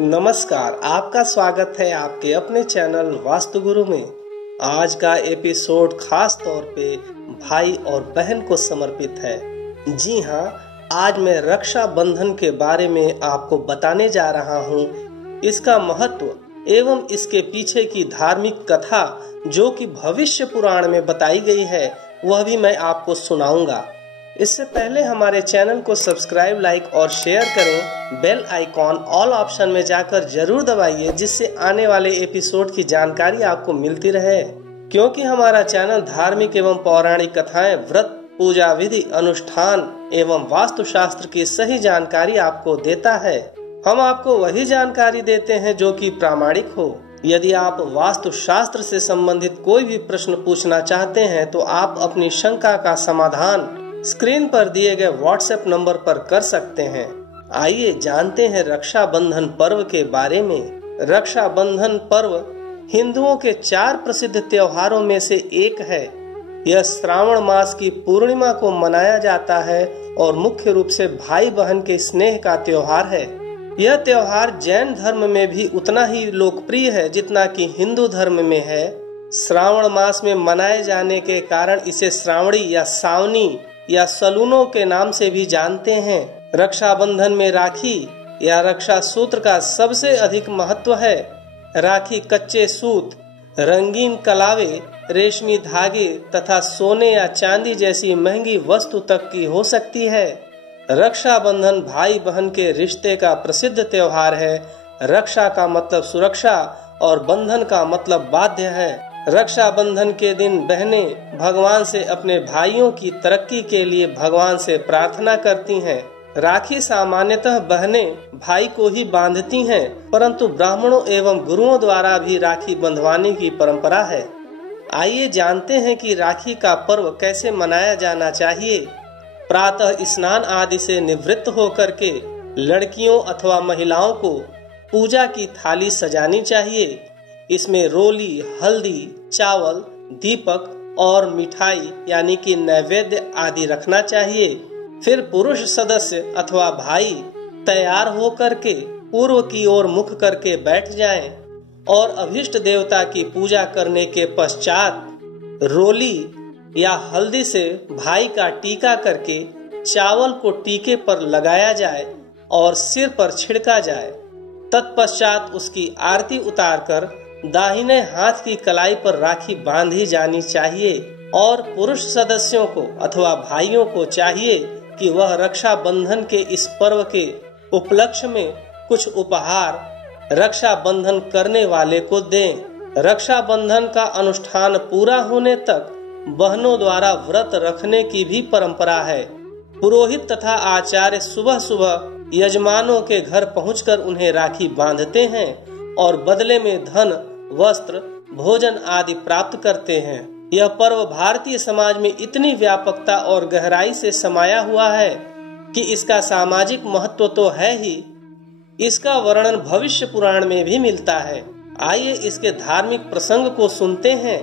नमस्कार, आपका स्वागत है आपके अपने चैनल वास्तु गुरु में। आज का एपिसोड खास तौर पे भाई और बहन को समर्पित है। जी हाँ, आज मैं रक्षा बंधन के बारे में आपको बताने जा रहा हूँ। इसका महत्व एवं इसके पीछे की धार्मिक कथा जो कि भविष्य पुराण में बताई गई है, वह भी मैं आपको सुनाऊंगा। इससे पहले हमारे चैनल को सब्सक्राइब, लाइक और शेयर करें। बेल आइकॉन ऑल ऑप्शन में जाकर जरूर दबाइए, जिससे आने वाले एपिसोड की जानकारी आपको मिलती रहे। क्योंकि हमारा चैनल धार्मिक एवं पौराणिक कथाएं, व्रत, पूजा विधि, अनुष्ठान एवं वास्तुशास्त्र की सही जानकारी आपको देता है। हम आपको वही जानकारी देते हैं जो कि प्रामाणिक हो। यदि आप वास्तु शास्त्र से संबंधित कोई भी प्रश्न पूछना चाहते हैं तो आप अपनी शंका का समाधान स्क्रीन पर दिए गए व्हाट्सएप नंबर पर कर सकते हैं। आइए जानते हैं रक्षा बंधन पर्व के बारे में। रक्षा बंधन पर्व हिंदुओं के 4 प्रसिद्ध त्योहारों में से एक है। यह श्रावण मास की पूर्णिमा को मनाया जाता है और मुख्य रूप से भाई बहन के स्नेह का त्योहार है। यह त्योहार जैन धर्म में भी उतना ही लोकप्रिय है जितना कि हिंदू धर्म में है। श्रावण मास में मनाए जाने के कारण इसे श्रावणी या सावनी या सलूनों के नाम से भी जानते हैं। रक्षाबंधन में राखी या रक्षा सूत्र का सबसे अधिक महत्व है। राखी कच्चे सूत, रंगीन कलावे, रेशमी धागे तथा सोने या चांदी जैसी महंगी वस्तु तक की हो सकती है। रक्षाबंधन भाई बहन के रिश्ते का प्रसिद्ध त्योहार है। रक्षा का मतलब सुरक्षा और बंधन का मतलब बाध्य है। रक्षाबंधन के दिन बहनें भगवान से अपने भाइयों की तरक्की के लिए भगवान से प्रार्थना करती हैं। राखी सामान्यतः बहनें भाई को ही बांधती हैं, परंतु ब्राह्मणों एवं गुरुओं द्वारा भी राखी बंधवाने की परंपरा है। आइए जानते हैं कि राखी का पर्व कैसे मनाया जाना चाहिए। प्रातः स्नान आदि से निवृत्त होकर के लड़कियों अथवा महिलाओं को पूजा की थाली सजानी चाहिए। इसमें रोली, हल्दी, चावल, दीपक और मिठाई यानी कि नैवेद्य आदि रखना चाहिए। फिर पुरुष सदस्य अथवा भाई तैयार होकर के पूर्व की ओर मुख करके बैठ जाएं और अभिष्ट देवता की पूजा करने के पश्चात रोली या हल्दी से भाई का टीका करके चावल को टीके पर लगाया जाए और सिर पर छिड़का जाए। तत्पश्चात उसकी आरती उतारकर दाहिने हाथ की कलाई पर राखी बांधी जानी चाहिए और पुरुष सदस्यों को अथवा भाइयों को चाहिए कि वह रक्षा बंधन के इस पर्व के उपलक्ष्य में कुछ उपहार रक्षा बंधन करने वाले को दें। रक्षा बंधन का अनुष्ठान पूरा होने तक बहनों द्वारा व्रत रखने की भी परंपरा है। पुरोहित तथा आचार्य सुबह सुबह यजमानों के घर पहुंचकर उन्हें राखी बांधते हैं और बदले में धन, वस्त्र, भोजन आदि प्राप्त करते हैं। यह पर्व भारतीय समाज में इतनी व्यापकता और गहराई से समाया हुआ है कि इसका सामाजिक महत्व तो है ही, इसका वर्णन भविष्य पुराण में भी मिलता है। आइए इसके धार्मिक प्रसंग को सुनते हैं।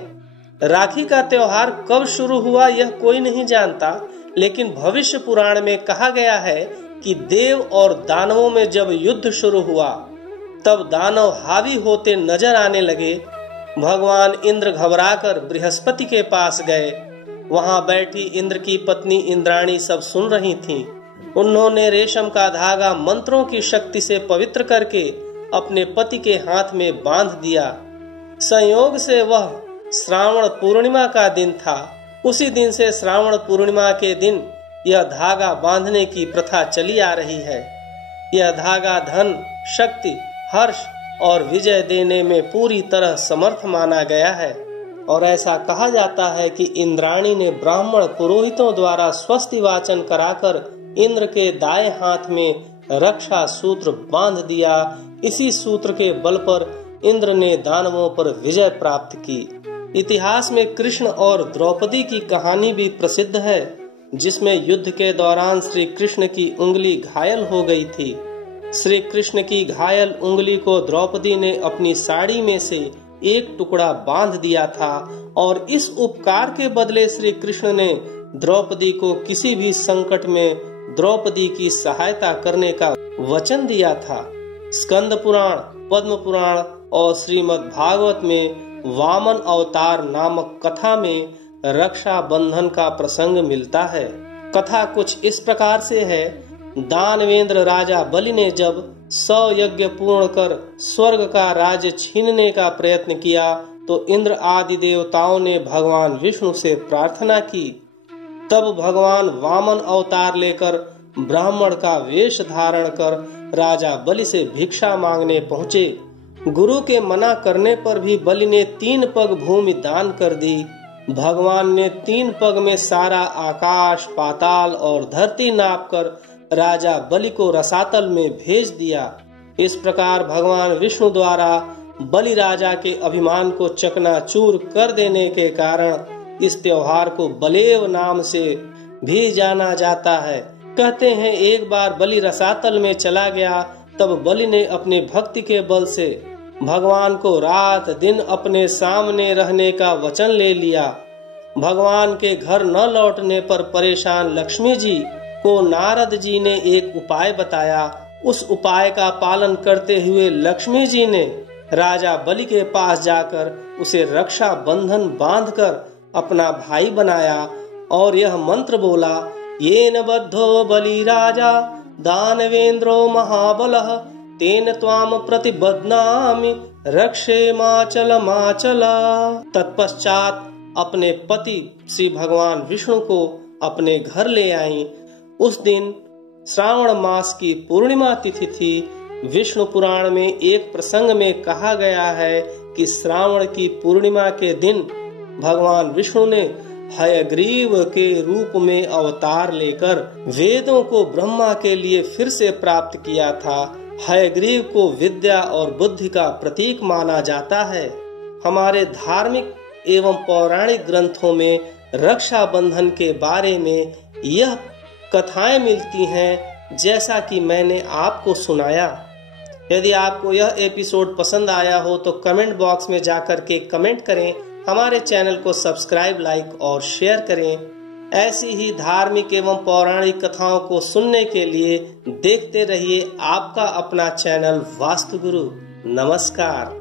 राखी का त्योहार कब शुरू हुआ यह कोई नहीं जानता, लेकिन भविष्य पुराण में कहा गया है कि देव और दानवों में जब युद्ध शुरू हुआ तब दानव हावी होते नजर आने लगे। भगवान इंद्र घबराकर बृहस्पति के पास गए। वहां बैठी इंद्र की पत्नी इंद्राणी सब सुन रही थीं। उन्होंने रेशम का धागा मंत्रों की शक्ति से पवित्र करके अपने पति के हाथ में बांध दिया। संयोग से वह श्रावण पूर्णिमा का दिन था। उसी दिन से श्रावण पूर्णिमा के दिन यह धागा बांधने की प्रथा चली आ रही है। यह धागा धन, शक्ति, हर्ष और विजय देने में पूरी तरह समर्थ माना गया है और ऐसा कहा जाता है कि इंद्राणी ने ब्राह्मण पुरोहितों द्वारा स्वस्ति वाचन कराकर इंद्र के दाएं हाथ में रक्षा सूत्र बांध दिया। इसी सूत्र के बल पर इंद्र ने दानवों पर विजय प्राप्त की। इतिहास में कृष्ण और द्रौपदी की कहानी भी प्रसिद्ध है, जिसमें युद्ध के दौरान श्री कृष्ण की उंगली घायल हो गई थी। श्री कृष्ण की घायल उंगली को द्रौपदी ने अपनी साड़ी में से एक टुकड़ा बांध दिया था और इस उपकार के बदले श्री कृष्ण ने द्रौपदी को किसी भी संकट में द्रौपदी की सहायता करने का वचन दिया था। स्कंद पुराण, पद्म पुराण और श्रीमद् भागवत में वामन अवतार नामक कथा में रक्षा बंधन का प्रसंग मिलता है। कथा कुछ इस प्रकार से है। दानवेंद्र राजा बलि ने जब 100 यज्ञ पूर्ण कर स्वर्ग का राज्य छीनने का प्रयत्न किया तो इंद्र आदि देवताओं ने भगवान विष्णु से प्रार्थना की। तब भगवान वामन अवतार लेकर ब्राह्मण का वेश धारण कर राजा बलि से भिक्षा मांगने पहुँचे। गुरु के मना करने पर भी बलि ने 3 पग भूमि दान कर दी। भगवान ने 3 पग में सारा आकाश, पाताल और धरती नापकर राजा बलि को रसातल में भेज दिया। इस प्रकार भगवान विष्णु द्वारा बलि राजा के अभिमान को चकनाचूर कर देने के कारण इस त्योहार को बलेव नाम से भी जाना जाता है। कहते हैं एक बार बलि रसातल में चला गया, तब बलि ने अपने भक्ति के बल से भगवान को रात दिन अपने सामने रहने का वचन ले लिया। भगवान के घर न लौटने पर परेशान लक्ष्मी जी को नारद जी ने एक उपाय बताया। उस उपाय का पालन करते हुए लक्ष्मी जी ने राजा बलि के पास जाकर उसे रक्षा बंधन बांधकर अपना भाई बनाया और यह मंत्र बोला, येन बद्धो बलि राजा दानवेंद्रो महाबलः तेन त्वाम प्रतिबध्नामि रक्षे माचल माचला। तत्पश्चात अपने पति श्री भगवान विष्णु को अपने घर ले आई। उस दिन श्रावण मास की पूर्णिमा तिथि थी। विष्णु पुराण में एक प्रसंग में कहा गया है कि श्रावण की पूर्णिमा के दिन भगवान विष्णु ने हयग्रीव के रूप में अवतार लेकर वेदों को ब्रह्मा के लिए फिर से प्राप्त किया था। हयग्रीव को विद्या और बुद्धि का प्रतीक माना जाता है। हमारे धार्मिक एवं पौराणिक ग्रंथों में रक्षा बंधन के बारे में यह कथाएं मिलती हैं, जैसा कि मैंने आपको सुनाया। यदि आपको यह एपिसोड पसंद आया हो तो कमेंट बॉक्स में जाकर के कमेंट करें। हमारे चैनल को सब्सक्राइब, लाइक और शेयर करें। ऐसी ही धार्मिक एवं पौराणिक कथाओं को सुनने के लिए देखते रहिए आपका अपना चैनल वास्तु गुरु। नमस्कार।